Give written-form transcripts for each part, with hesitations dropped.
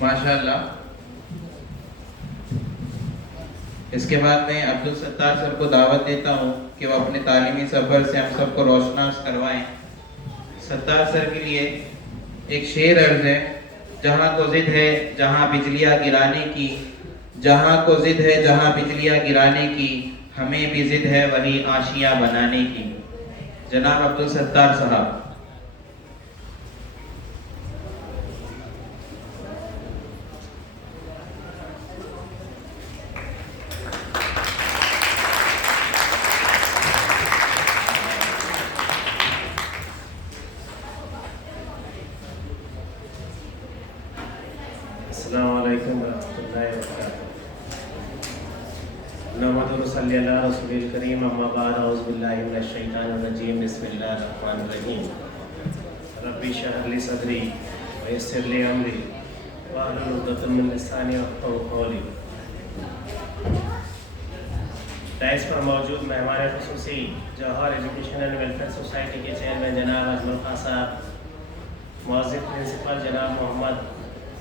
माशाल्लाह। इसके बाद मैं अब्दुल सत्तार सर को दावत देता हूँ कि वो अपने तालीमी सफ़र से हम सबको रोशनास करवाएं। सत्तार सर के लिए एक शेर अर्ज है। जहाँ को जिद है जहाँ बिजलियाँ गिराने की, जहाँ को जिद है जहाँ बिजलियाँ गिराने की, हमें भी जिद है वही आशियाँ बनाने की। जनाब अब्दुल सत्तार साहब। अस्सलामुअलैकुम रहमतुल्लाहि व बरकातुहू। नहमदुहु व सल्ली अला रसूलिल करीम, अम्मा बाद, औज़ु बिल्लाहि मिनश शैतानिर रजीम, बिस्मिल्लाहिर रहमानिर रहीम। रब्बी इश्रह ली सदरी व यस्सिर ली अमरी वहलुल उक़दतम मिन लिसानी यफ़क़हू क़ौली। डाइस पर मौजूद मेहमान ख़ुसूसी Jauhar education and welfare society के चेयरमैन जनाब अजमल खां साहब, मौजूद प्रिंसिपल जनाब Mohammad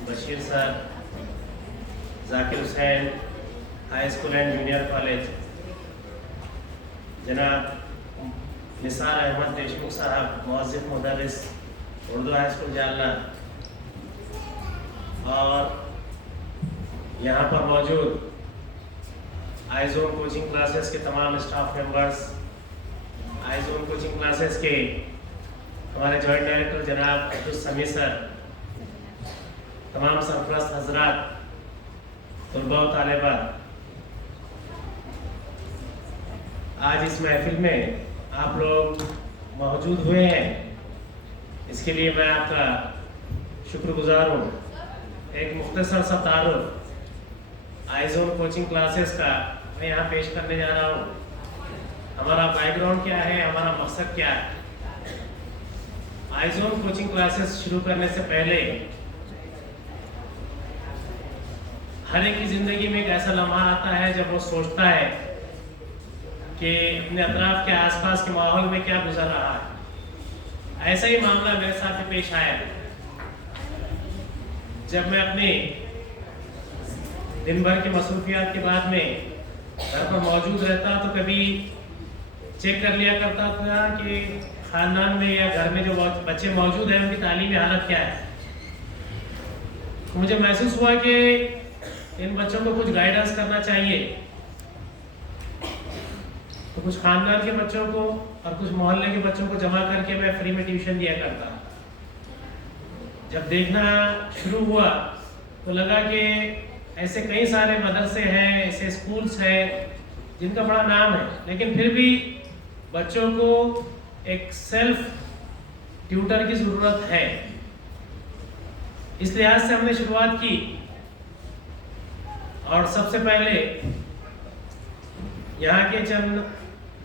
Bashir sir, Zakir Hussain high school and junior college, जनाब निसार अहमद देशमुख साहब, मौजूद मुदर्रिस उर्दू हाई स्कूल जालना, और यहाँ पर मौजूद आईजोन कोचिंग क्लासेस के तमाम staff members, iZone coaching classes के हमारे जॉइंट डायरेक्टर जनाब अब्दुल समी सर, तमाम सरपरस्त हजरात, तलबा व तालिबात, आज इस महफिल में आप लोग मौजूद हुए हैं, इसके लिए मैं आपका शुक्रगुजार हूँ। एक मुख्तसर सा तारुफ आईजोन कोचिंग क्लासेस का मैं यहाँ पेश करने जा रहा हूँ। हमारा बैकग्राउंड क्या है, हमारा मकसद क्या है। आईजोन कोचिंग क्लासेस शुरू करने से पहले हर एक की ज़िंदगी में एक ऐसा लम्हा आता है जब वो सोचता है कि अपने अतराफ के आसपास के माहौल में क्या गुजर रहा है। ऐसा ही मामला मेरे साथ भी पेश आया। जब मैं अपने दिन भर की मसरूफियात के बाद में घर पर मौजूद रहता तो कभी चेक कर लिया करता था कि ख़ानदान में या घर में जो बच्चे मौजूद हैं उनकी तालीमी हालत क्या है। मुझे महसूस हुआ कि इन बच्चों को कुछ गाइडेंस करना चाहिए। तो कुछ खानदान के बच्चों को और कुछ मोहल्ले के बच्चों को जमा करके मैं फ्री में ट्यूशन दिया करता। जब देखना शुरू हुआ तो लगा कि ऐसे कई सारे मदरसे हैं, ऐसे स्कूल्स हैं जिनका बड़ा नाम है, लेकिन फिर भी बच्चों को एक सेल्फ ट्यूटर की ज़रूरत है। इस लिहाज से हमने शुरुआत की और सबसे पहले यहाँ के चंद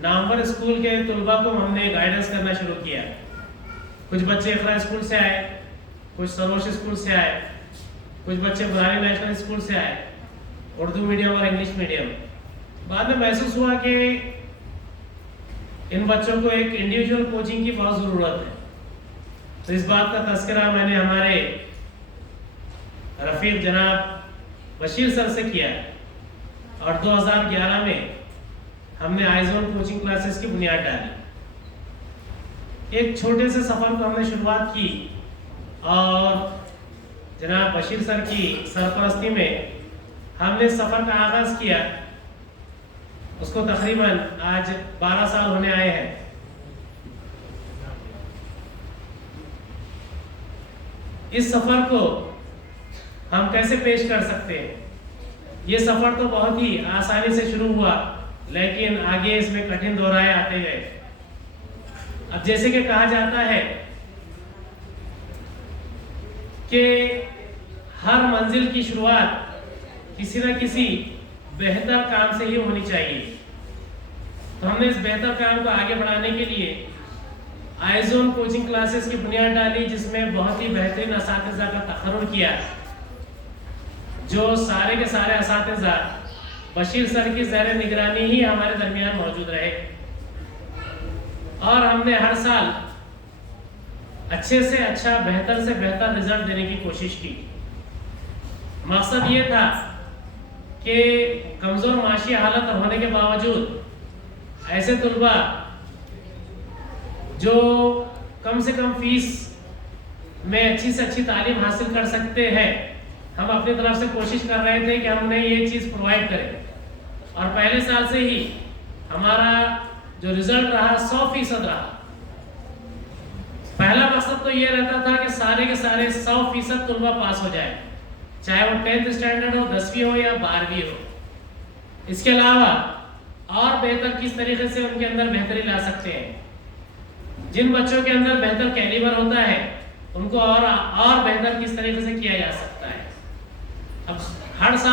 नामवर स्कूल के तलबा को हमने गाइडेंस करना शुरू किया। कुछ बच्चे इकरा स्कूल से आए, कुछ सरोश स्कूल से आए, कुछ बच्चे बुरानी नेशनल स्कूल से आए, उर्दू मीडियम और इंग्लिश मीडियम। बाद में महसूस हुआ कि इन बच्चों को एक इंडिविजुअल कोचिंग की बहुत ज़रूरत है। तो इस बात का तस्करा मैंने हमारे रफ़ीक जनाब बशीर सर से किया और 2011 में हमने आईजोन कोचिंग क्लासेस की बुनियाद डाली। एक छोटे से सफ़र को हमने शुरुआत की और जनाब बशीर सर की सरपरस्ती में हमने सफ़र का आगाज़ किया। उसको तकरीबन आज 12 साल होने आए हैं। इस सफ़र को हम कैसे पेश कर सकते हैं? ये सफ़र तो बहुत ही आसानी से शुरू हुआ, लेकिन आगे इसमें कठिन दोहराए आते गए। अब जैसे कि कहा जाता है कि हर मंजिल की शुरुआत किसी न किसी बेहतर काम से ही होनी चाहिए। तो हमने इस बेहतर काम को आगे बढ़ाने के लिए आईजोन कोचिंग क्लासेस की बुनियाद डाली, जिसमें बहुत ही बेहतरीन असातिज़ा का तखर्रुर किया, जो सारे के सारे असातिज़ा बशीर सर की ज़ेर निगरानी ही हमारे दरमियान मौजूद रहे। और हमने हर साल अच्छे से अच्छा, बेहतर से बेहतर रिजल्ट देने की कोशिश की। मकसद ये था कि कमज़ोर माशी हालत होने के बावजूद ऐसे तलबा जो कम से कम फीस में अच्छी से अच्छी तालीम हासिल कर सकते हैं, हम अपनी तरफ से कोशिश कर रहे थे कि हम उन्हें ये चीज़ प्रोवाइड करें। और पहले साल से ही हमारा जो रिजल्ट रहा 100% रहा। पहला मकसद तो ये रहता था कि सारे के सारे 100% तलबा पास हो जाए, चाहे वो 10th स्टैंडर्ड हो, 10वीं हो या 12वीं हो। इसके अलावा और बेहतर किस तरीके से उनके अंदर बेहतरी ला सकते हैं, जिन बच्चों के अंदर बेहतर कैलिबर होता है उनको और बेहतर किस तरीके से किया जा सकता है। अब हर साल